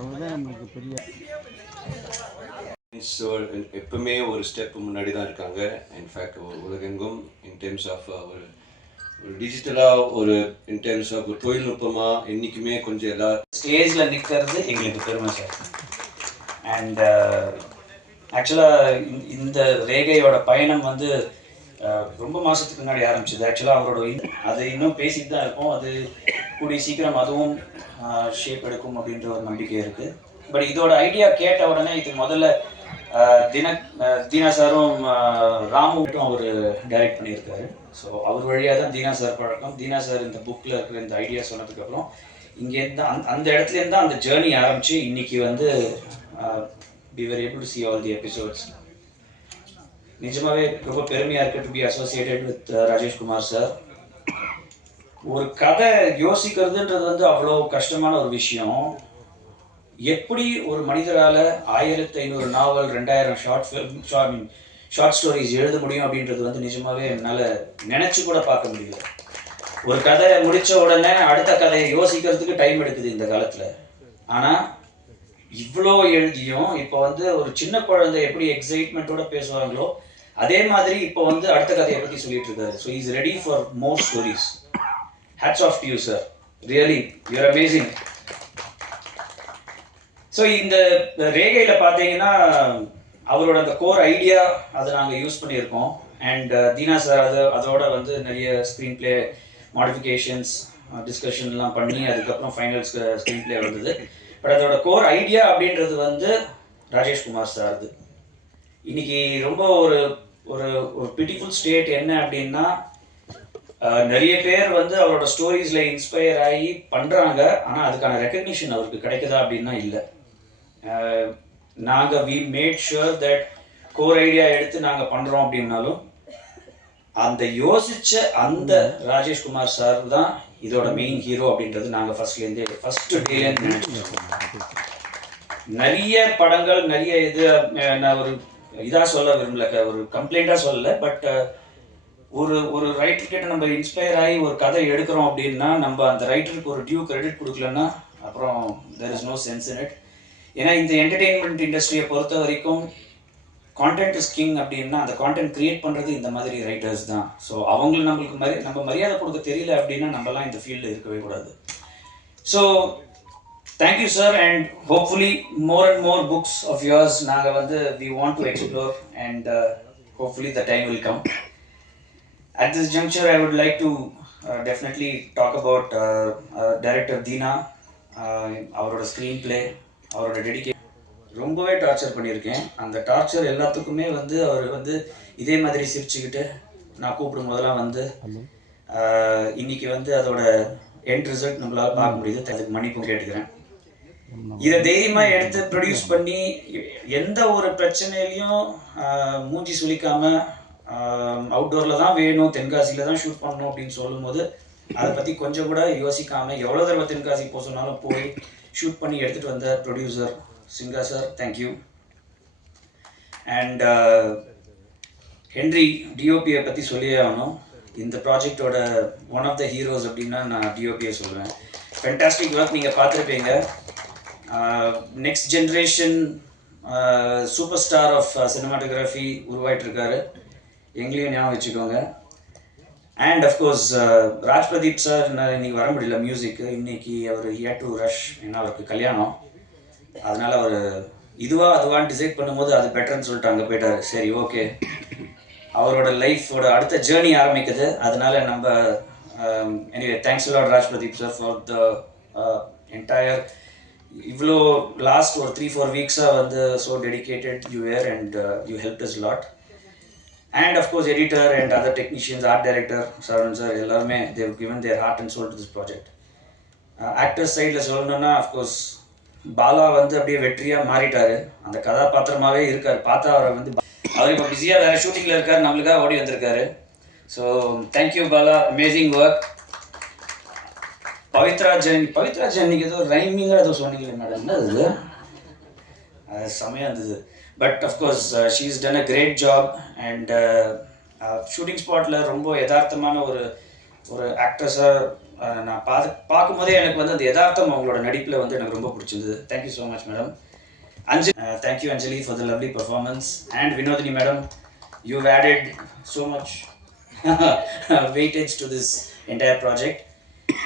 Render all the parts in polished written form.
அவர்தான் நம்மளுக்கு பெரிய எப்பவுமே ஒரு ஸ்டெப் முன்னாடி தான் இருக்காங்க. இன்ஃபேக்ட் உலகெங்கும் இன் டெர்ம்ஸ் ஆஃப் ஒரு ஒரு டிஜிட்டலாக ஒரு இன் டெர்ம்ஸ் ஆஃப் ஒரு தொழில்நுட்பமாக என்றைக்குமே கொஞ்சம் எல்லா ஸ்டேஜில் நிற்கிறது எங்களுக்கு பெருமை சார். அண்ட் ஆக்சுவலாக இந்த ரேகையோட பயணம் வந்து ரொம்ப மாதத்துக்கு முன்னாடி ஆரம்பிச்சது. ஆக்சுவலாக அவரோட அது இன்னும் பேசிட்டு தான் இருக்கும். அது கூடிய சீக்கிரம் அதுவும் ஷேப் எடுக்கும் அப்படின்ற ஒரு நம்பிக்கை இருக்குது. பட் இதோட ஐடியா கேட்ட உடனே இது முதல்ல தீனா சாரும் ராமுட்டும் அவர் டைரக்ட் பண்ணியிருக்காரு. ஸோ அவர் வழியாக தான் தீனா சார் பழக்கம். தீனா சார் இந்த புக்கில் இருக்கிற இந்த ஐடியா சொன்னதுக்கப்புறம் இங்கேருந்து அந்த இடத்துலேருந்து தான் அந்த ஜேர்னி ஆரம்பித்து இன்றைக்கி வந்து we were able to see all the episodes. நிஜமாவே ரொம்ப பெருமையாக இருக்குது to be associated with Rajesh Kumar sir. ஒரு கதை யோசிக்கிறதுன்றது வந்து அவ்வளோ கஷ்டமான ஒரு விஷயம். எப்படி ஒரு மனிதரால் 1500 நாவல் 2000 ஷார்ட் ஸ்டோரிஸ் எழுத முடியும் அப்படின்றது வந்து நிஜமாவே என்னால் நினச்சி கூட பார்க்க முடியல. ஒரு கதையை முடித்த உடனே அடுத்த கதையை யோசிக்கிறதுக்கு டைம் எடுக்குது இந்த காலத்தில். ஆனால் இவ்வளோ எழுதியும் இப்போ வந்து ஒரு சின்ன குழந்தை எப்படி எக்ஸைட்மெண்ட்டோட பேசுவாங்களோ அதே மாதிரி இப்போ வந்து அடுத்த கதையை பற்றி சொல்லிட்டு இருக்காரு. So is ready for more stories. Hats off to you sir, really you're amazing. So இந்த ரேகையில் பார்த்தீங்கன்னா அவரோட அந்த கோர் ஐடியா அதை நாங்கள் யூஸ் பண்ணியிருக்கோம். அண்ட் தீனா சார் அதோட வந்து நிறைய ஸ்க்ரீன் பிளே மாடிஃபிகேஷன்ஸ் டிஸ்கஷன்லாம் பண்ணி அதுக்கப்புறம் ஃபைனல் ஸ்க்ரீன் பிளே வந்தது. பட் அதோட கோர் ஐடியா அப்படின்றது வந்து ராஜேஷ்குமார் சார்து. இன்னைக்கு ரொம்ப ஒரு ஒரு ஒரு பியூட்டிஃபுல் ஸ்டேட் என்ன அப்படின்னா நிறைய பேர் வந்து அவரோட ஸ்டோரிஸில் இன்ஸ்பயர் ஆகி பண்ணுறாங்க. ஆனால் அதுக்கான ரெக்கக்னிஷன் அவருக்கு கிடைக்குதா அப்படின்னா இல்லை. நாங்கள் we made sure that core idea எடுத்து நாங்கள் பண்ணுறோம் அப்படின்னாலும் அந்த யோசித்த அந்த ராஜேஷ்குமார் சார் தான் இதோட மெயின் ஹீரோ அப்படின்றது நாங்கள் ஃபஸ்ட்டு டேலேருந்து நினைச்சிருக்கோம். நிறைய படங்கள் நிறைய இது நான் ஒரு இதாக சொல்ல விரும்பல, ஒரு கம்ப்ளைண்ட்டாக சொல்லலை. பட் ஒரு ஒரு ரைட்டர்கிட்ட நம்ம இன்ஸ்பயர் ஆகி ஒரு கதை எடுக்கிறோம் அப்படின்னா நம்ம அந்த ரைட்டருக்கு ஒரு டியூ கிரெடிட் கொடுக்கலன்னா அப்புறம் there is no sense in it. ஏன்னா இந்த என்டர்டெயின்மெண்ட் இண்டஸ்ட்ரியை பொறுத்த வரைக்கும் கான்டென்ட் இஸ் கிங் அப்படின்னா அந்த கான்டென்ட் கிரியேட் பண்ணுறது இந்த மாதிரி ரைட்டர்ஸ் தான். ஸோ அவங்களுக்கு நம்மளுக்கு நம்ம மரியாதை கொடுக்க தெரியல அப்படின்னா நம்மலாம் இந்த ஃபீல்டில் இருக்கவே கூடாது. So thank you sir. And hopefully more and more books of yours நாங்கள் வந்து we want to explore and hopefully the time will come. At this juncture, I would like to definitely talk about director Deena, அவரோட screen play, அவரோட dedication. ரொம்பவே torture பண்ணியிருக்கேன். அந்த torture எல்லாத்துக்குமே வந்து அவர் வந்து இதே மாதிரி சிரிச்சுக்கிட்டு நான் கூப்பிடும் போதெல்லாம் வந்து இன்னைக்கு வந்து அதோட எண்ட் ரிசல்ட் நம்மளால் பார்க்க முடியுது. அதுக்கு மன்னிப்பும் கேட்டுக்கிறேன். இதை தைரியமாக எடுத்து ப்ரொடியூஸ் பண்ணி எந்த ஒரு பிரச்சனையிலையும் மூஞ்சி சுளிக்காமல் அவுட்டோரில் தான் வேணும், தென்காசியில் தான் ஷூட் பண்ணணும் அப்படின்னு சொல்லும்போது அதை பற்றி கொஞ்சம் கூட யோசிக்காமல் எவ்வளோ தடவை தென்காசி போக சொன்னாலும் போய் ஷூட் பண்ணி எடுத்துகிட்டு வந்த producer Singa sir, thank you. And Henry டிஓபியை பற்றி சொல்லியே ஆகணும். இந்த ப்ராஜெக்டோட ஒன் ஆஃப் த ஹீரோஸ் அப்படின்னா நான் டிஓபியை சொல்லுவேன். ஃபென்டாஸ்டிக் ஒர்க் நீங்கள் பார்த்துருப்பீங்க. Next generation super star of cinematography உருவாயிட்டிருக்காரு. எங்களையும் ஞாபகம் வச்சுக்கோங்க. And of course Raj Pradeep sir இன்னைக்கு வர முடியல மியூசிக்கு. இன்னைக்கு அவர் ஹியர் டு ரஷ், ஏன்னா அவருக்கு கல்யாணம். அதனால் அவர் அதுவான்னு டிசைட் பண்ணும்போது அது பெட்டர்னு சொல்லிட்டு அங்கே போயிட்டார். சரி, ஓகே, அவரோட லைஃபோட அடுத்த ஜேர்னி ஆரம்பிக்குது. அதனால நம்ம anyway thanks lot Raj Pradeep sir for the entire இவ்வளோ லாஸ்ட் ஒரு 3-4 வீக்ஸாக வந்து so dedicated you were and you help is lot. And of course editor and other technicians, art director Saran sir, எல்லாருமே they have given their heart and soul to this project. Actors சைடில் சொல்லணும்னா of course Bala வந்து அப்படியே வெற்றியாக மாறிட்டார். அந்த கதாபாத்திரமாகவே இருக்கார். பார்த்தா அவரை வந்து அவர் இப்போ பிஸியாக வேறு ஷூட்டிங்கில் இருக்கார், நம்மளுக்காக ஓடி வந்திருக்காரு. So thank you Bala, amazing work. Pavithra ஜென்னிக்கு ஏதோ ரைமிங்காக ஏதோ சொன்னீங்களே மேடம், என்ன அது செமையாக இருந்தது. But of course she is done a great job. And shooting ஸ்பாட்டில் ரொம்ப யதார்த்தமான ஒரு ஆக்ட்ரஸாக நான் பார்க்கும்போதே எனக்கு வந்து அந்த யதார்த்தம் அவங்களோட நடிப்பில் வந்து எனக்கு ரொம்ப பிடிச்சிருந்தது. Thank you so much madam. Thank you Anjali for the lovely performance, and Vinodini madam, you've added so much weightage to this entire project.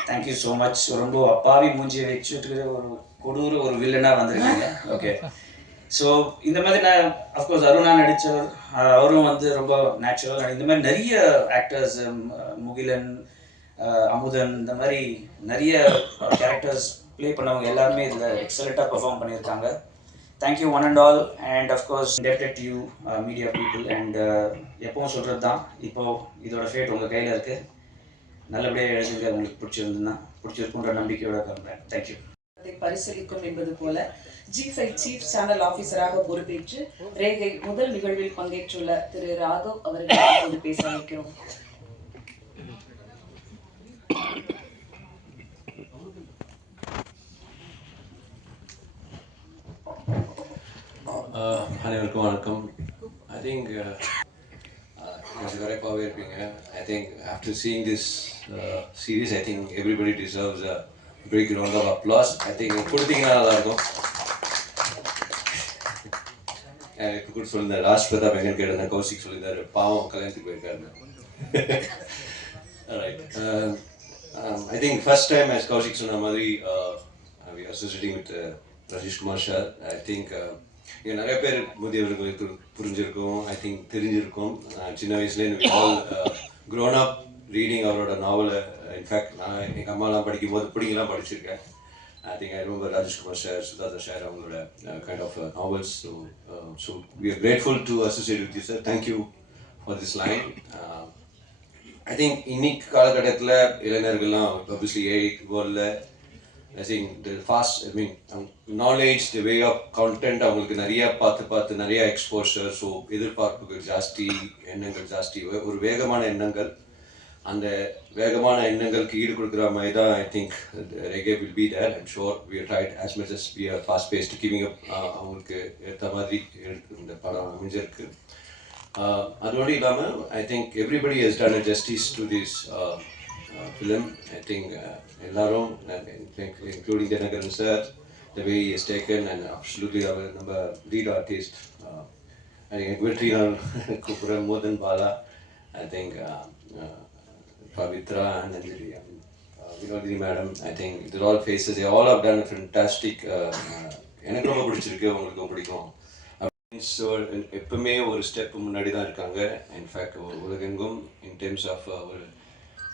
Thank you so much. ரொம்ப அப்பாவி மூஞ்சியை வச்சுட்டு ஒரு கொடூர ஒரு வில்லனாக வந்திருக்கீங்க. ஓகே, ஸோ இந்த மாதிரி நான் அஃப்கோர்ஸ் அருணா நடித்தவர், அவரும் வந்து ரொம்ப நேச்சுரல். இந்த மாதிரி நிறைய ஆக்டர்ஸ், முகிலன், அமுதன், இந்த மாதிரி நிறைய கேரக்டர்ஸ் ப்ளே பண்ணவங்க எல்லாருமே இதில் எக்ஸலண்ட்டாக பெர்ஃபார்ம் பண்ணியிருக்காங்க. Thank you one and all, and of course indebted to you media people, and எப்பவும் சொல்கிறது தான், இப்போது இதோட ஃபேட் உங்கள் கையில் இருக்குது. நல்லபடியாக எழுதுங்க. உங்களுக்கு பிடிச்சிருக்குன்ற நம்பிக்கையோட கிளம்புறேன். தேங்க்யூ. பரிசீலிக்கும் என்பது போல G5 சீஃப் சேனல் ஆஃபீஸராக பொறுப்பேற்று ரேகை முதல் நிகழ்வில் பங்கேற்றுள்ள திரு ராகவ் அவர்கள் இப்போது பேச வைக்கிறோம். அனைவருக்கும் வணக்கம். ஐ திங்க் கரெக்டாகவே இருப்பீங்க. I think after seeing this series, I think everybody deserves a big round of applause. I think கொடுத்தீங்கன்னா நல்லாயிருக்கும். இப்போ கூட சொல்லியிருந்தார் ராஜ் பிரதாப் எங்கன்னு கேட்டிருந்தேன். கௌசிக் சொல்லியிருந்தார் பாவம் கல்யாணத்துக்கு போயிருக்காரு. Right. I think first time as Kaushik சொன்ன மாதிரி we are associating with Rajesh Kumar sir. I think இங்கே நிறைய பேர் முதியவர்களுக்கு புரிஞ்சிருக்கும், ஐ திங்க் தெரிஞ்சிருக்கும். சின்ன வயசுலேருந்து ஆல் க்ரோன் அப் ரீடிங் அவரோட நாவலை. இன்ஃபேக்ட் நான் எங்கள் அம்மாலாம் படிக்கும்போது பிடிங்கலாம் படிச்சிருக்கேன். I think I remember Rajesh Kumar sir, சுதாதா சார் அவங்களோட kind of novels. So we are grateful to associate with you sir. Thank you for this line. I think இன்னைக்கு காலகட்டத்தில் இளைஞர்கள்லாம் ஆப்வியஸ்லி ஏஐ வேர்ல்டில் I think the fast, I mean, knowledge, the way of content, அவங்களுக்கு நிறைய பார்த்து நிறைய exposure. So எதிர்பார்ப்புகள் ஜாஸ்தி, எண்ணங்கள் ஜாஸ்தி, ஒரு வேகமான எண்ணங்கள். அந்த வேகமான எண்ணங்களுக்கு ஈடு கொடுக்குற மாதிரி தான் I think reggae will be there. I'm sure we are tried as much as we are fast paced keeping up. அவங்களுக்கு ஏற்ற மாதிரி இந்த படம் அமைஞ்சிருக்கு. அதோடு இல்லாமல் I think everybody has done a justice to this film. I think எல்லாரும், including Dinakaran sir, the way he has taken, and absolutely our number lead artist, I think Vetri Kupuram, more than Bala, I think Pavitra and Anjali, Vinodini madam, I think they're all faces, they all have done a fantastic, எனக்கு ரொம்ப பிடிச்சிருக்கு, உங்களுக்கும் பிடிக்கும். So எப்பவுமே ஒரு step முன்னாடி தான் இருக்காங்க. இன்ஃபேக்ட் உலகெங்கும் இன் டெர்ம்ஸ் ஆஃப்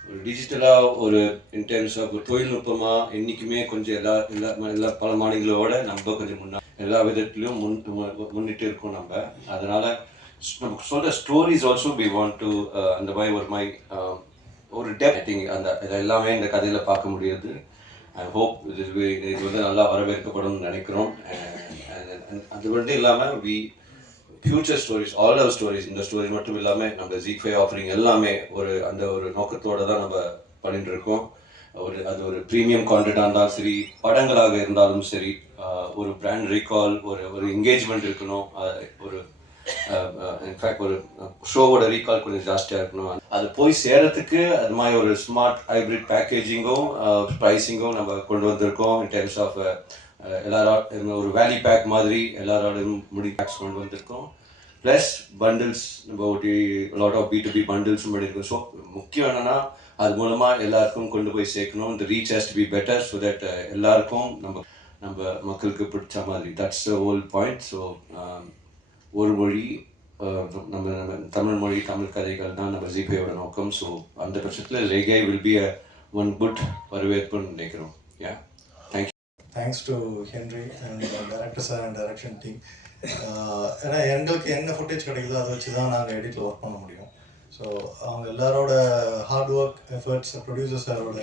ஒரு டிஜிட்டலாக ஒரு இன் டெர்ம்ஸ் ஆஃப் தொழில்நுட்பமாக என்றைக்குமே கொஞ்சம் எல்லா பல மாநிலங்களோட நம்ம கொஞ்சம் எல்லா விதத்துலையும் முன்னிட்டு இருக்கோம் நம்ம. அதனால் நம்ம சொல்கிற stories also we want to அந்த மாதிரி ஒரு டெப்த், ஐ திங்க் அந்த இது எல்லாமே இந்த கதையில் பார்க்க முடியாது. ஐ ஹோப் இது வந்து நல்லா வரவேற்கப்படும்னு நினைக்கிறோம். அது மட்டும் இல்லாமல் future stories, all our stories, இந்த ஸ்டோரி மட்டும் இல்லாமல் நம்ம Z5 ஆஃபரிங் எல்லாமே அந்த ஒரு நோக்கத்தோடு தான் நம்ம பண்ணிட்டு இருக்கோம். அது ஒரு ப்ரீமியம் கான்டென்ட்டாக இருந்தாலும் சரி, படங்களாக இருந்தாலும் சரி, ஒரு பிராண்ட் ரீகால், ஒரு என்கேஜ்மெண்ட் இருக்கணும். ஒரு இன்ஃபேக்ட் ஒரு ஷோவோட ரீகால் கொஞ்சம் ஜாஸ்தியாக இருக்கணும். அது போய் சேரத்துக்கு அது மாதிரி ஒரு ஸ்மார்ட் ஹைப்ரிட் பேக்கேஜிங்கும் ப்ரைஸிங்கும் நம்ம கொண்டு வந்திருக்கோம். இன் டெர்ம்ஸ் ஆஃப் எல்லாரும் ஒரு வேல்யூ பேக் மாதிரி எல்லாரோடையும் பேக்ஸ் கொண்டு வந்திருக்கோம். ப்ளஸ் பண்டில்ஸ், நம்ம ஒரு லாட் ஆஃப் B2B பண்டில்ஸும் பண்ணியிருக்கோம். ஸோ முக்கியம் என்னென்னா அது மூலமாக எல்லாருக்கும் கொண்டு போய் சேர்க்கணும். இந்த reach has to be better so that எல்லாருக்கும் நம்ம மக்களுக்கு பிடிச்ச மாதிரி, that's the whole point. So ஒரு மொழி, நம்ம தமிழ் மொழி, தமிழ் கதைகள் தான் நம்ம Z5யோட நோக்கம். ஸோ அந்த பட்சத்தில் ரெகே வில் பி ஒன் குட் வரவேற்புன்னு நினைக்கிறோம். யா, thank you. Thanks to Henry and director sir and direction team. ஏன்னா எங்களுக்கு என்ன ஃபுட்டேஜ் கிடைக்குதோ அதை வச்சு தான் நாங்கள் எடிட்டில் ஒர்க் பண்ண முடியும். ஸோ அவங்க எல்லாரோட ஹார்ட் ஒர்க், எஃபர்ட்ஸ், ப்ரொடியூசர் சாரோட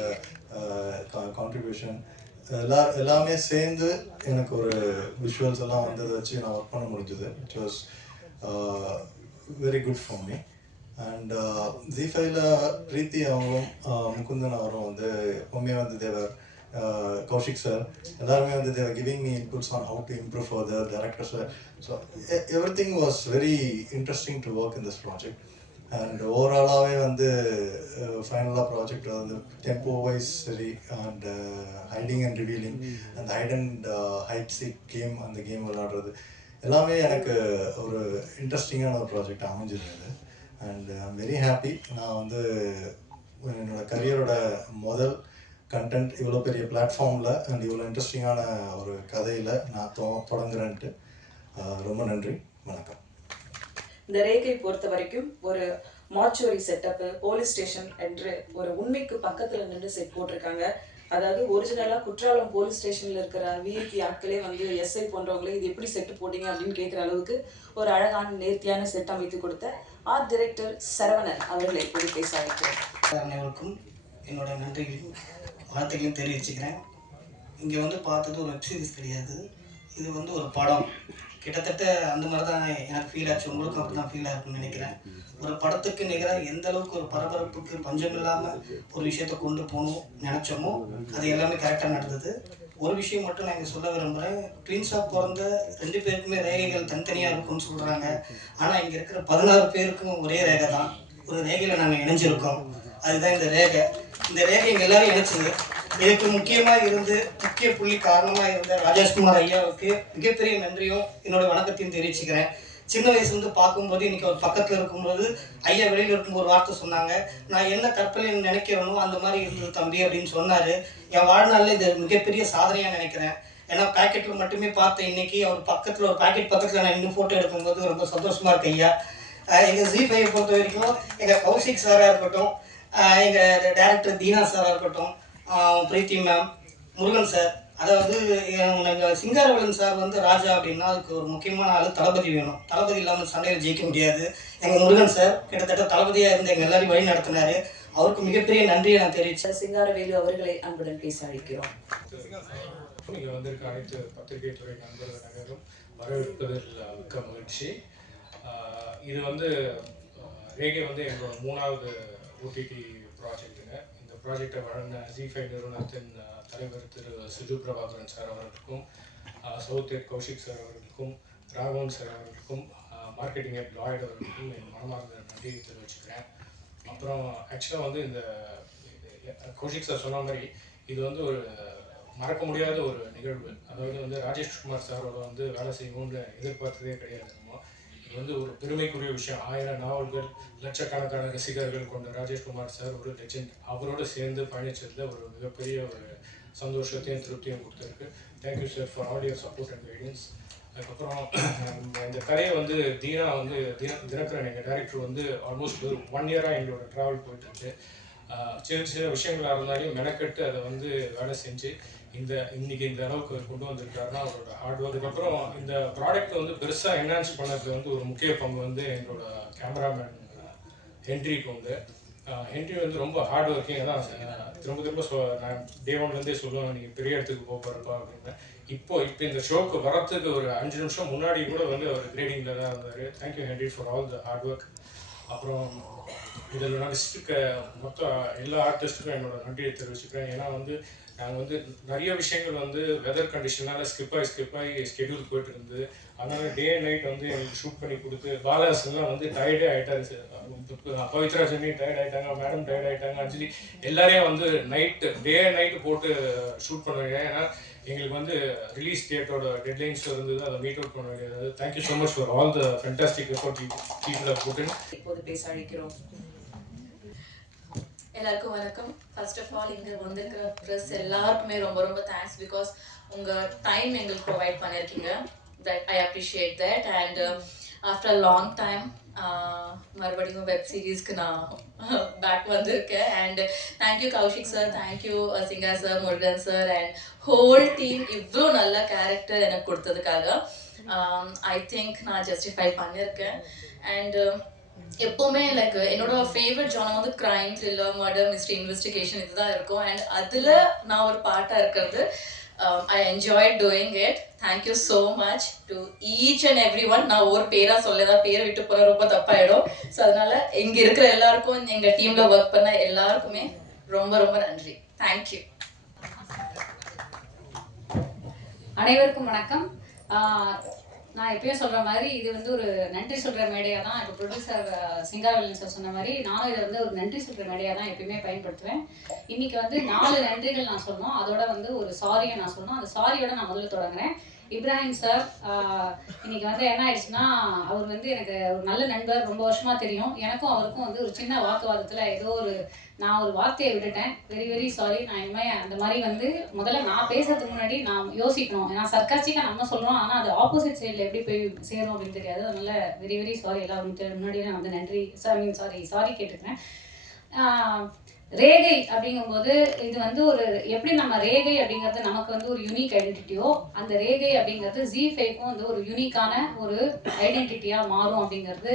கான்ட்ரிபியூஷன் எல்லாமே சேர்ந்து எனக்கு ஒரு விஷுவல்ஸ் எல்லாம் வந்ததை வச்சு நான் ஒர்க் பண்ண முடிஞ்சது. It was very good for me. And Z5ல பிரீத்தி அவங்களும் முகுந்தன் அவரும் வந்து எப்பவுமே வந்து தேவர், Kaushik sir, எல்லாருமே வந்து they were giving me inputs on how to improve further, director sir. So everything was very interesting to work in this project. And ஓவராலாகவே வந்து ஃபைனலாக ப்ராஜெக்ட் வந்து டெம்போ வைஸ் சரி அண்ட் ஹைடிங் அண்ட் ரிவீலிங் அந்த hide and hide seek game அந்த game விளாடுறது எல்லாமே எனக்கு ஒரு இன்ட்ரெஸ்டிங்கான ஒரு ப்ராஜெக்ட் அமைஞ்சிருந்தது. And I'm very happy. நான் வந்து என்னோடய கரியரோட முதல் கண்டென்ட் இவ்வளோ பெரிய பிளாட்ஃபார்மில் அண்ட் இவ்வளோ இன்ட்ரெஸ்டிங்கான ஒரு கதையில் நான் தொடங்குறேன்ட்டு ரொம்ப நன்றி. வணக்கம். இந்த ரேகை பொறுத்த வரைக்கும் ஒரு மார்ச்சுவரி செட்டப்பு, போலீஸ் ஸ்டேஷன் என்று ஒரு உண்மைக்கு பக்கத்தில் நின்று செட் போட்டிருக்காங்க. அதாவது ஒரிஜினலாக குற்றாலம் போலீஸ் ஸ்டேஷனில் இருக்கிற விஐபி ஆட்களே வந்து எஸ்ஐ போன்றவங்களே இது எப்படி செட்டு போட்டீங்க அப்படின்னு கேட்குற அளவுக்கு ஒரு அழகான நேர்த்தியான செட் அமைத்து கொடுத்த ஆர்ட் டைரக்டர் சரவணன் அவர்களை இப்படி பேச வைக்கிறேன். அனைவருக்கும் என்னோட நன்றிகளையும் வாழ்த்துக்களையும் தெரிவிச்சுக்கிறேன். இங்கே வந்து பார்த்தது ஒரு வெப்சீரிஸ் கிடையாது, இது வந்து ஒரு படம். கிட்டத்தட்ட அந்த மாதிரி தான் எனக்கு ஃபீல் ஆச்சு, உங்களுக்கும் அப்படி தான் ஃபீல் ஆகும்னு நினைக்கிறேன். ஒரு படத்துக்கு நிகராக எந்த அளவுக்கு ஒரு பரபரப்புக்கு பஞ்சம் இல்லாமல் ஒரு விஷயத்தை கொண்டு போகணும் நினச்சோமோ அது எல்லாமே கரெக்டாக நடந்தது. ஒரு விஷயம் மட்டும் நான் இங்கே சொல்ல விரும்புகிறேன். ட்வின்ஸாக பிறந்த 2 பேருக்குமே ரேகைகள் தனித்தனியாக இருக்கும்னு சொல்கிறாங்க. ஆனால் இங்கே இருக்கிற 16 பேருக்கும் ஒரே ரேகை தான். ஒரு ரேகையில் நாங்கள் இணைஞ்சிருக்கோம், அதுதான் இந்த ரேகை. இந்த ரேகை எங்கள் எல்லாரும் இணைச்சது. இதுக்கு முக்கிய புள்ளி காரணமாக இருந்த ராஜேஷ்குமார் ஐயாவுக்கு மிகப்பெரிய நன்றியும் என்னோட வணக்கத்தையும் தெரிவிச்சுக்கிறேன். சின்ன வயசுலேருந்து பார்க்கும்போது இன்றைக்கி ஒரு பக்கத்தில் இருக்கும்போது ஐயா வெளியில் இருக்கும்போது ஒரு வார்த்தை சொன்னாங்க, நான் என்ன கற்பனையில் நினைக்கிறனோ அந்த மாதிரி இருந்தது தம்பி அப்படின்னு சொன்னார். என் வாழ்நாளில் இது மிகப்பெரிய சாதனையாக நினைக்கிறேன். ஏன்னா பேக்கெட்டில் மட்டுமே பார்த்தேன், இன்றைக்கி அவர் பக்கத்தில் ஒரு பேக்கெட் பக்கத்தில் நான் இன்னும் ஃபோட்டோ எடுக்கும்போது ரொம்ப சந்தோஷமாக இருக்கு ஐயா. எங்கள் ZEE5 பொறுத்த வரைக்கும் எங்கள் கௌஷிக் சாராக இருக்கட்டும், எங்கள் டைரக்டர் தீனா சாராக இருக்கட்டும், பிரீத்தி மேம், முருகன் சார், அதாவது எங்கள் சிங்காரவேலன் சார் வந்து ராஜா அப்படின்னா அதுக்கு ஒரு முக்கியமான ஆள் தளபதி வேணும். தளபதி இல்லாமல் சண்டையில் ஜெயிக்க முடியாது. எங்கள் முருகன் சார் கிட்டத்தட்ட தளபதியாக இருந்து எங்கள் எல்லாரையும் வழி நடத்தினார். அவருக்கு மிகப்பெரிய நன்றியை நான் தெரிவித்தேன். சிங்காரவேலு அவர்களை அன்புடன் பேச அழைக்கிறோம். இங்கே வந்திருக்க அனைத்து பத்திரிகை துறை நண்பர்கள் அனைவரும் வரவேற்பதில் மிக்க மகிழ்ச்சி. இது வந்து ரேகை வந்து எங்களோட 3வது OTT ப்ராஜெக்ட்டுங்க. இந்த ப்ராஜெக்டை வழங்கின ZEE5 நிறுவனத்தின் தலைவர் திரு சுஜு பிரபாகரன் சார் அவர்களுக்கும், சவுத் கௌஷிக் சார் அவர்களுக்கும், ராகவன் சார் அவர்களுக்கும், மார்க்கெட்டிங் ஹெட் லாய்ட் அவர்களுக்கும் என் மனமார்ந்த நன்றியை தெரிவிச்சுக்கிறேன். அப்புறம் ஆக்சுவலாக வந்து இந்த கௌஷிக் சார் சொன்ன மாதிரி இது வந்து ஒரு மறக்க முடியாத ஒரு நிகழ்வு. அதாவது வந்து ராஜேஷ்குமார் சாரோட வந்து வேலை செய்யணும்னு எதிர்பார்த்ததே கிடையாது. நம்ம இது வந்து ஒரு பெருமைக்குரிய விஷயம். 1000 நாவல்கள், லட்சக்கணக்கான ரசிகர்கள் கொண்ட ராஜேஷ்குமார் சார் ஒரு லெஜெண்ட். அவரோடு சேர்ந்து பயணிச்சதில் ஒரு மிகப்பெரிய ஒரு சந்தோஷத்தையும் திருப்தியும் கொடுத்துருக்கு. Thank you sir for all your support and guidance. அதுக்கப்புறம் இந்த கதையை வந்து தினகரன் எங்கள் டைரக்டர் வந்து ஆல்மோஸ்ட் ஒரு 1 இயராக எங்களோட ட்ராவல் போயிட்டுருக்கு. சின்ன விஷயங்களாக இருந்தாலும் மெனக்கெட்டு அதை வந்து வேலை செஞ்சு இன்னைக்கு இந்த அளவுக்கு கொண்டு வந்திருக்காருன்னா அவரோட ஹார்ட் ஒர்க். அதுக்கப்புறம் இந்த ப்ராடக்ட் வந்து பெருசாக என்ஹான்ஸ் பண்ணதுக்கு வந்து ஒரு முக்கிய பங்கு வந்து எங்களோட கேமராமேன் ஹென்ரிக்கு உண்டு. ஹென்ரி வந்து ரொம்ப ஹார்ட் ஒர்க்கிங். அதான் திரும்ப நான் டே 1லேருந்தே சொல்லுவேன், நீங்கள் பெரிய இடத்துக்கு போகிறப்பா அப்படின்னு. இப்போ இந்த ஷோக்கு வரத்துக்கு ஒரு 5 நிமிஷம் முன்னாடி கூட வந்து அவர் கிரேடிங்கில் தான் இருந்தார். Thank you Henry for all the hard work. அப்புறம் இதில் நடிச்சிருக்க மொத்த எல்லா ஆர்டிஸ்ட்டுக்கும் என்னோட நன்றியை தெரிவிச்சுக்கிறேன். ஏன்னா வந்து நாங்கள் வந்து நிறைய விஷயங்கள் வந்து வெதர் கண்டிஷனால் ஸ்கிப் ஆகி ஸ்கெடியூல் போயிட்டு இருந்தது. அதனால டே அண்ட் நைட் வந்து எங்களுக்கு ஷூட் பண்ணி கொடுத்து பாலஹாசன்லாம் வந்து டயர்டே ஆகிட்டாரு. பவித்ரா ஜெனி டயர்ட் ஆகிட்டாங்க, மேடம் டயர்ட் ஆகிட்டாங்க, அஞ்சலி எல்லாரையும் வந்து டே அண்ட் நைட்டு போட்டு ஷூட் பண்ணுவாங்க. ஏன்னா எங்களுக்கு வந்து ரிலீஸ் டேட்டோட டெட்லைன்ஸ் இருந்தது, அதை மீட் அவுட் பண்ண வேண்டியது. Thank you so much for all the fantastic effort people have put in. இப்போது பேச அழைக்கிறோம். எல்லாருக்கும் வணக்கம். ஃபர்ஸ்ட் ஆஃப் ஆல் இங்கே வந்திருக்கிற ப்ரெஸ் எல்லாருக்குமே ரொம்ப ரொம்ப தேங்க்ஸ். பிகாஸ் உங்கள் டைம் எங்களுக்கு ப்ரொவைட் பண்ணியிருக்கீங்க. That I appreciate that. And after a long time மறுபடியும் வெப் சீரீஸ்க்கு நான் பேக் வந்திருக்கேன். And thank you Kaushik sir, thank you Singha sir, Murugan sir and whole team இவ்வளோ நல்ல கேரக்டர் எனக்கு கொடுத்ததுக்காக. ஐ திங்க் நான் ஜஸ்டிஃபை பண்ணியிருக்கேன். அண்ட் எப்போவுமே லைக் என்னோட ஃபேவரட் ஜானர் வந்து crime, thriller, murder, mystery, investigation இதுதான் இருக்கும். அண்ட் அதில் நான் ஒரு பார்ட்டாக இருக்கிறது I enjoyed doing it. Thank you so much to each and everyone. நான் ஒரு பேராக சொல்லதான், பேரை விட்டு போகிற ரொம்ப தப்பாயிடும். ஸோ அதனால இங்கே இருக்கிற எல்லாருக்கும், எங்கள் டீமில் ஒர்க் பண்ண எல்லாருக்குமே ரொம்ப ரொம்ப நன்றி. தேங்க்யூ. அனைவருக்கும் வணக்கம். நான் எப்பயும் சொல்கிற மாதிரி இது வந்து ஒரு நன்றி சொல்கிற மேடையாக தான். இப்போ ப்ரொடியூசர் சிங்காரவேலன் சார் சொன்ன மாதிரி நானும் இதை வந்து ஒரு நன்றி சொல்கிற மேடையாக தான் எப்பயுமே பயன்படுத்துவேன். இன்றைக்கி வந்து 4 நன்றிகள் நான் சொல்லணும், அதோட வந்து ஒரு சாரியை நான் சொல்லணும். அந்த சாரியோட நான் முதல்ல தொடங்குறேன். இப்ராஹிம் சார் இன்னைக்கு வந்து என்ன ஆயிடுச்சுன்னா, அவர் வந்து எனக்கு ஒரு நல்ல நண்பர், ரொம்ப வருஷமாக தெரியும். எனக்கும் அவருக்கும் வந்து ஒரு சின்ன வாக்குவாதத்தில் ஏதோ நான் ஒரு வார்த்தையை விட்டுட்டேன். Very very sorry. நான் இனிமேல் அந்த மாதிரி வந்து முதல்ல நான் பேசுறதுக்கு முன்னாடி நான் யோசிக்கணும். ஏன்னா சர்க்காஸ்டிக்காக நம்ம சொல்கிறோம், ஆனால் அது ஆப்போசிட் சைடில் எப்படி போய் சேரும் அப்படின்னு தெரியாது. அதனால வெரி வெரி சாரி. எல்லாரும் முன்னாடி நான் வந்து நன்றி சாரி கேட்டுக்கிறேன். ரேகை அப்படிங்கும்போது இது வந்து ஒரு எப்படி நம்ம ரேகை அப்படிங்கிறது நமக்கு வந்து ஒரு யூனிக் ஐடென்டிட்டியோ, அந்த ரேகை அப்படிங்கிறது ZEE5க்கும் வந்து ஒரு யூனிக்கான ஒரு ஐடென்டிட்டியாக மாறும் அப்படிங்கிறது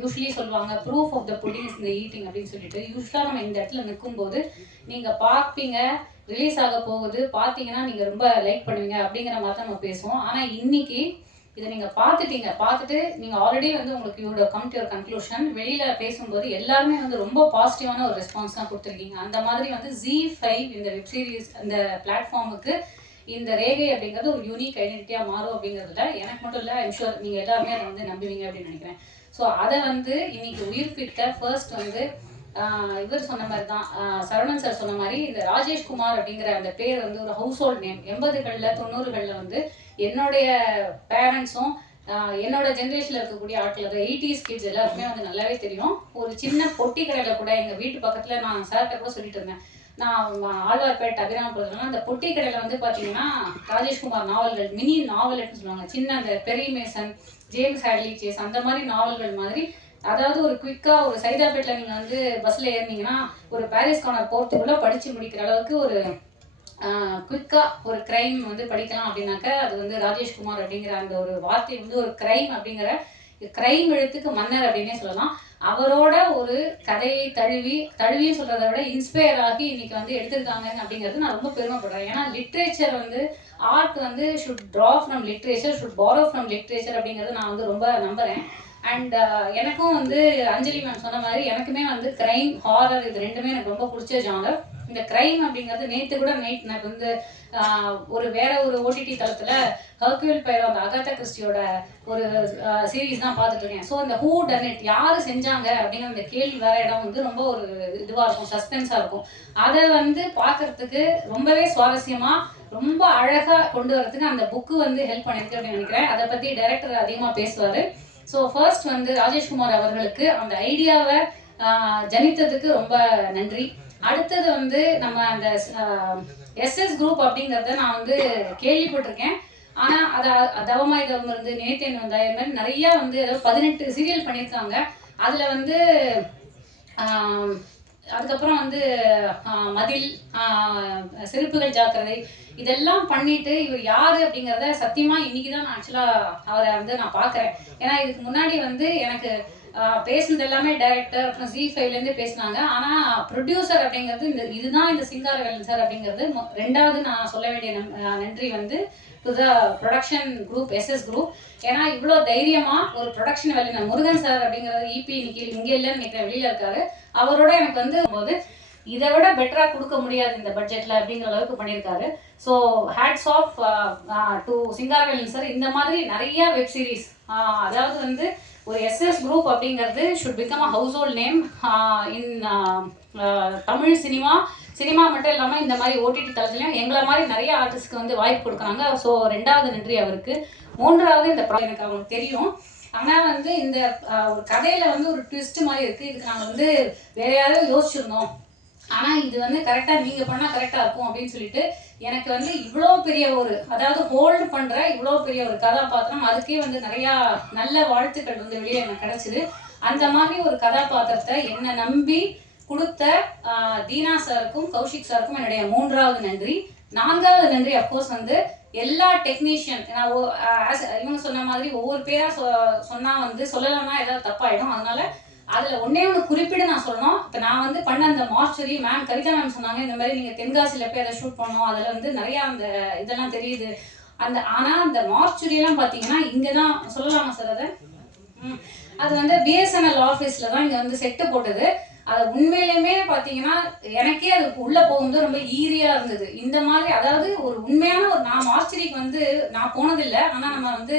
யூஸ்வலி சொல்லுவாங்க. Proof of the pudding is in the eating அப்படின்னு சொல்லிட்டு யூஸ்வலாக நம்ம இந்த இடத்துல நிற்கும்போது நீங்கள் பார்ப்பீங்க, ரிலீஸ் ஆக போகுது, பார்த்தீங்கன்னா நீங்கள் ரொம்ப லைக் பண்ணுவீங்க அப்படிங்கிற மாதிரி தான் நம்ம பேசுவோம். ஆனால் இன்னைக்கு இதை நீங்கள் பார்த்துட்டு நீங்கள் ஆல்ரெடி வந்து உங்களுக்கு you would come to your conclusion. வெளியில் பேசும்போது எல்லாருமே வந்து ரொம்ப பாசிட்டிவான ஒரு ரெஸ்பான்ஸ் தான் கொடுத்துருக்கீங்க. அந்த மாதிரி வந்து ZEE5 இந்த வெப் சீரிஸ் இந்த பிளாட்ஃபார்முக்கு இந்த ரேகை அப்படிங்கிறது ஒரு யூனிக் ஐடென்டிட்டியாக மாறும் அப்படிங்கிறதுல எனக்கு மட்டும் இல்லை, ஐம் ஷூர் நீங்கள் எல்லாருமே அதை வந்து நம்புவீங்க அப்படின்னு நினைக்கிறேன். ஸோ அதை வந்து இன்னைக்கு உயிர்ப்பித்த ஃபர்ஸ்ட் வந்து இவர் சொன்ன மாதிரி தான், சரவணன் சார் சொன்ன மாதிரி இந்த ராஜேஷ்குமார் அப்படிங்கிற அந்த பேர் வந்து ஒரு ஹவுஸ் ஹோல்ட் நேம். 80களில் 90களில் வந்து என்னுடைய பேரண்ட்ஸும் என்னோட ஜென்ரேஷனில் இருக்கக்கூடிய ஆட்கள், அது 80s கிட்ஸ் எல்லாருக்குமே வந்து நல்லாவே தெரியும். ஒரு சின்ன பொட்டி கடையில் கூட எங்கள் வீட்டு பக்கத்தில் நான் சார்கிட்ட கூட சொல்லிட்டு இருந்தேன், நான் ஆழ்வார்பேட் அபிராமபுரத்துலாம் அந்த பொட்டி கடையில் வந்து பார்த்தீங்கன்னா ராஜேஷ்குமார் நாவல்கள், மினி நாவல்னு சொல்லுவாங்க, சின்ன அந்த பெரி மேசன், ஜேம்ஸ் ஹேட்லி சேஸ் அந்த மாதிரி நாவல்கள் மாதிரி. அதாவது ஒரு குயிக்காக ஒரு சைதாப்பேட்டில் நீங்கள் வந்து பஸ்ஸில் ஏறினீங்கன்னா ஒரு பாரிஸ் கார்னர் போகிறதுக்குள்ளே படித்து முடிக்கிற அளவுக்கு ஒரு குயிக்காக ஒரு க்ரைம் வந்து படிக்கலாம் அப்படின்னாக்கா அது வந்து ராஜேஷ்குமார் அப்படிங்கிற அந்த ஒரு வார்த்தை வந்து ஒரு க்ரைம் அப்படிங்கிற க்ரைம் எழுத்துக்கு மன்னர் அப்படின்னே சொல்லலாம். அவரோட ஒரு கதையை தழுவின்னு சொல்கிறத விட இன்ஸ்பயர் ஆகி இன்னைக்கு வந்து எடுத்திருக்காங்க அப்படிங்கிறது நான் ரொம்ப பெருமைப்படுறேன். ஏன்னா லிட்ரேச்சர் வந்து ஆர்ட் வந்து should draw from literature, should borrow from literature அப்படிங்கிறது நான் வந்து ரொம்ப நம்புகிறேன். அண்ட் எனக்கும் வந்து அஞ்சலி மேம் சொன்ன மாதிரி எனக்குமே வந்து க்ரைம், ஹாரர் இது ரெண்டுமே எனக்கு ரொம்ப பிடிச்ச ஜானர். இந்த க்ரைம் அப்படிங்கிறது நேற்று கூட நைட் நான் வந்து ஒரு வேற ஒரு OTT தளத்தில் ஹர்க்யூல் பைரோ அந்த அகாதா கிறிஸ்டியோட ஒரு சீரீஸ் தான் பார்த்துட்டு இருக்கேன். ஸோ இந்த ஹூ டன் இட், யார் செஞ்சாங்க அப்படிங்கிற அந்த கேள்வி வர இடம் வந்து ரொம்ப ஒரு இதுவாக இருக்கும், சஸ்பென்ஸாக இருக்கும். அதை வந்து பார்க்கறதுக்கு ரொம்பவே சுவாரஸ்யமாக ரொம்ப அழகாக கொண்டு வரதுக்கு அந்த புக்கு வந்து ஹெல்ப் பண்ணியிருக்கு அப்படின்னு நினைக்கிறேன். அதை பற்றி டைரக்டர் அதிகமாக பேசுவார். ஸோ ஃபர்ஸ்ட் வந்து ராஜேஷ்குமார் அவர்களுக்கு அந்த ஐடியாவை ஜனித்ததுக்கு ரொம்ப நன்றி. அடுத்தது வந்து நம்ம அந்த SS குரூப் அப்படிங்கிறத நான் வந்து கேள்விப்பட்டிருக்கேன். ஆனால் அதை தவமாய் தவம் இருந்து நேத்தேன் வந்தா இது மாதிரி நிறையா வந்து ஏதோ 18 சீரியல் பண்ணியிருக்காங்க. அதில் வந்து அதுக்கப்புறம் வந்து மதில், செருப்புகள் ஜாக்கிரதை இதெல்லாம் பண்ணிட்டு இவர் யாரு அப்படிங்கிறத சத்தியமாக இன்னைக்கு தான் நான் ஆக்சுவலாக அவரை வந்து நான் பார்க்குறேன். ஏன்னா இதுக்கு முன்னாடி வந்து எனக்கு பேசுனது எல்லாமே டைரக்டர் அப்புறம் ZEE5லேருந்து பேசினாங்க. ஆனால் ப்ரொடியூசர் அப்படிங்கிறது இதுதான் இந்த சிங்காரவேலன் சார் அப்படிங்கிறது. ரெண்டாவது நான் சொல்ல வேண்டிய நன்றி வந்து to the production group, SS group. ஏன்னா இவ்வளோ தைரியமாக ஒரு ப்ரொடக்ஷன் வெளியின முருகன் சார் அப்படிங்கிறது EP இன்னைக்கு இங்கே இல்லைன்னு நினைக்கிறேன், வெளியில் இருக்காரு. அவரோட எனக்கு வந்து போது இதை விட பெட்டராக கொடுக்க முடியாது இந்த பட்ஜெட்டில் அப்படிங்கிற அளவுக்கு பண்ணியிருக்காரு. So hats off to Singaravelan sir. இந்த மாதிரி நிறைய வெப் சீரிஸ், அதாவது வந்து ஒரு SS குரூப் அப்படிங்கிறது should become a household name in Tamil cinema மட்டும் இல்லாமல் இந்த மாதிரி OTT தளத்துலையும் எங்களை மாதிரி நிறைய ஆர்டிஸ்ட்க்கு வந்து வாய்ப்பு கொடுக்குறாங்க. ஸோ ரெண்டாவது நன்றி அவருக்கு. மூன்றாவது இந்த எனக்கு அவங்களுக்கு தெரியும், ஆனால் வந்து இந்த ஒரு கதையில் வந்து ஒரு ட்விஸ்ட் மாதிரி இருக்குது. இதுக்கு நாங்கள் வந்து வேற யாரும் யோசிச்சிருந்தோம், ஆனால் இது வந்து கரெக்டாக நீங்கள் பண்ணால் கரெக்டாக இருக்கும் அப்படின்னு சொல்லிட்டு எனக்கு வந்து இவ்வளோ பெரிய ஒரு, அதாவது ஹோல்டு பண்ணுற இவ்வளோ பெரிய ஒரு கதாபாத்திரம், அதுக்கே வந்து நிறையா நல்ல வாழ்த்துக்கள் வந்து வெளியே எனக்கு கிடச்சிது. அந்த மாதிரி ஒரு கதாபாத்திரத்தை என்னை நம்பி கொடுத்த தீனா சாருக்கும் கௌஷிக் சாருக்கும் என்னுடைய மூன்றாவது நன்றி. நான்காவது நன்றி அஃப்கோர்ஸ் வந்து எல்லா டெக்னீஷியன். நான் இவங்க சொன்ன மாதிரி ஒவ்வொரு பேராக சொன்னால் வந்து சொல்லலைன்னா ஏதாவது தப்பாயிடும். அதனால அதில் ஒன்றே குறிப்பிட்டு நான் சொல்லணும். இப்போ நான் வந்து பண்ண அந்த மார்ச்சரி மேம் கவிதா மேம் சொன்னாங்க, இந்த மாதிரி நீங்கள் தென்காசியில் போய் அதை ஷூட் பண்ணோம், அதில் வந்து நிறையா அந்த இதெல்லாம் தெரியுது ஆனால் அந்த மார்ச்சரியெல்லாம் பார்த்தீங்கன்னா இங்கே தான் சொல்லலாமா சார்? அது வந்து BSNL ஆஃபீஸில் தான் இங்கே வந்து செட்டு போட்டது. அது உண்மையிலுமே பார்த்தீங்கன்னா எனக்கே அது உள்ளே போகும்போது ரொம்ப ஈரியாக இருந்தது. இந்த மாதிரி அதாவது ஒரு உண்மையான ஒரு நான் மாஸ்டரிக்கு வந்து நான் போனதில்லை, ஆனால் நம்ம வந்து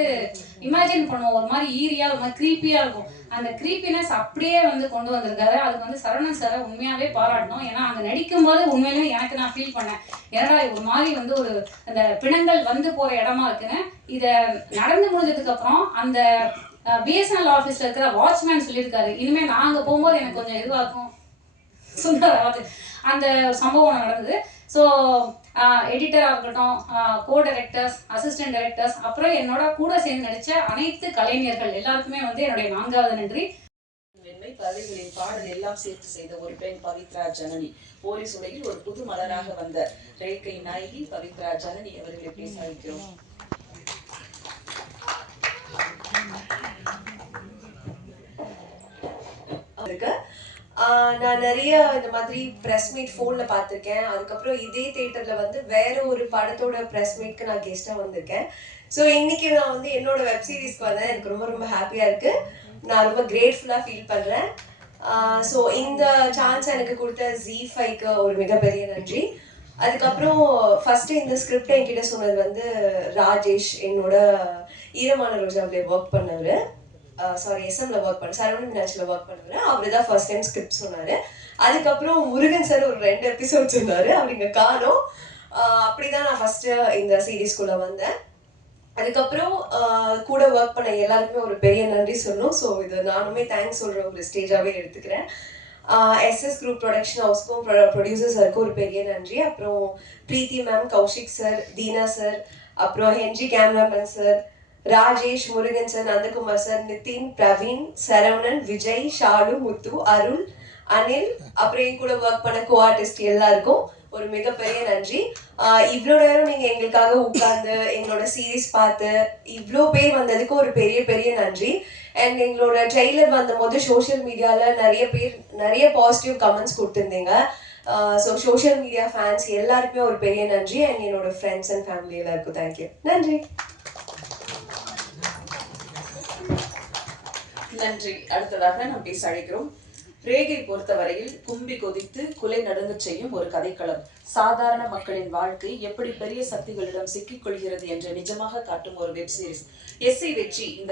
இமேஜின் பண்ணுவோம் ஒரு மாதிரி ஈரியாக ஒரு மாதிரி க்ரீப்பியாக இருக்கும். அந்த க்ரீப்பினஸ் அப்படியே வந்து கொண்டு வந்திருக்காரு. அதுக்கு வந்து சரவணன் சாரை உண்மையாகவே பாராட்டணும். ஏன்னா அங்கே நடிக்கும்போது உண்மையிலுமே எனக்கு நான் ஃபீல் பண்ணேன், ஏன்னா ஒரு மாதிரி வந்து ஒரு அந்த பிணங்கள் வந்து போகிற இடமா இருக்குன்னு. இதை நடந்து முடிஞ்சதுக்கப்புறம் அந்த பிஎஸ்என்எல் ஆஃபீஸில் இருக்கிற வாட்ச்மேன் சொல்லியிருக்காரு, இனிமேல் நான் அங்கே போகும்போது எனக்கு கொஞ்சம் இதுவாக இருக்கும் சொன்னார். அந்த சம்பவம் நடந்தது. ஸோ எடிட்டராக இருக்கட்டும், கோ டைரக்டர்ஸ், அசிஸ்டன்ட் டைரக்டர்ஸ், அப்புறம் என்னோட கூட சேர்ந்து நடித்த அனைத்து கலைஞர்கள் எல்லாருக்குமே வந்து என்னுடைய 4வது நன்றி. வெண்மை பறவைகளின் பாடல் எல்லாம் சேர்த்து செய்த ஒரு பெண் பவித்ரா ஜனனி. போலீஸ் உலகில் ஒரு புது மலராக வந்த ரேகை நாயகி பவித்ரா ஜனனி அவர்களை பேச வைக்கிறோம். நான் நிறைய இந்த மாதிரி ப்ரெஸ் மீட் ஃபோனில் பார்த்துருக்கேன். அதுக்கப்புறம் இதே தேட்டரில் வந்து வேற ஒரு படத்தோட ப்ரெஸ் மீட்க்கு நான் கெஸ்ட்டாக வந்திருக்கேன். ஸோ இன்னைக்கு நான் வந்து என்னோட வெப் சீரிஸ்க்கு வந்தேன். எனக்கு ரொம்ப ரொம்ப ஹாப்பியாக இருக்குது. நான் ரொம்ப கிரேட்ஃபுல்லாக ஃபீல் பண்ணுறேன். ஸோ இந்த சான்ஸ் எனக்கு கொடுத்த ZEE5க்கு ஒரு மிகப்பெரிய நன்றி. அதுக்கப்புறம் ஃபஸ்ட்டு இந்த ஸ்கிரிப்டை என்கிட்ட சொன்னது வந்து ராஜேஷ், என்னோட ஈரமான ரோஜாவிலே ஒர்க் பண்ணவர். எஸ்எம்ல ஒர்க் பண்ண சரவணன் மீனாட்சியில் ஒர்க் பண்ணுவார். அவர் தான் ஃபர்ஸ்ட் டைம் ஸ்கிரிப்ட் சொன்னார். அதுக்கப்புறம் முருகன் சார் ஒரு 2 எபிசோட் சொன்னார். அவர் இங்கே காணோம். அப்படி தான் நான் ஃபஸ்ட்டு இந்த சீரீஸ்குள்ளே வந்தேன். அதுக்கப்புறம் கூட ஒர்க் பண்ண எல்லாருக்குமே ஒரு பெரிய நன்றி சொல்லணும். ஸோ இது நானுமே தேங்க்ஸ் சொல்கிற ஒரு ஸ்டேஜாகவே எடுத்துக்கிறேன். எஸ்எஸ் குரூப் ப்ரொடக்ஷன் ஹவுஸ்க்கும் ப்ரொடியூசர் சாருக்கும் ஒரு பெரிய நன்றி. அப்புறம் Preethi ma'am, Kaushik sir, Deena sir, அப்புறம் Henry cameraman sir, Rajesh, Murugan sir, Nandakumar sir, Nithin, Praveen, Saravanan, Vijay, Shalu, Muthu, Arul, Anil, அப்புறம் என் கூட ஒர்க் பண்ண கோ ஆர்டிஸ்ட் எல்லாருக்கும் ஒரு மிகப்பெரிய நன்றி. இவ்வளோ நேரம் நீங்கள் எங்களுக்காக உட்கார்ந்து எங்களோட சீரீஸ் பார்த்து இவ்வளோ பேர் வந்ததுக்கு ஒரு பெரிய பெரிய நன்றி. அண்ட் எங்களோட ட்ரெய்லர் வந்தபோது சோஷியல் மீடியாவில் நிறைய பேர் நிறைய பாசிட்டிவ் கமெண்ட்ஸ் கொடுத்துருந்தீங்க. ஸோ சோஷியல் மீடியா ஃபேன்ஸ் எல்லாருக்குமே ஒரு பெரிய நன்றி. அண்ட் என்னோட ஃப்ரெண்ட்ஸ் அண்ட் ஃபேமிலி எல்லாருக்கும் தேங்க்யூ. நன்றி. நன்றி. அடுத்ததாக நாம் பேச அழைக்கிறோம். ரேகை பொறுத்தவரையில் கும்பி கொதித்து குலை நடுங்க செய்யும் ஒரு கதைக்களம். சாதாரண மக்களின் வாழ்க்கை எப்படி பெரிய சக்திகளிடம் சிக்கிக் கொள்கிறது என்று நிஜமாக காட்டும் ஒரு வெப் சீரிஸ். எஸ்ஐ வெற்றி இந்த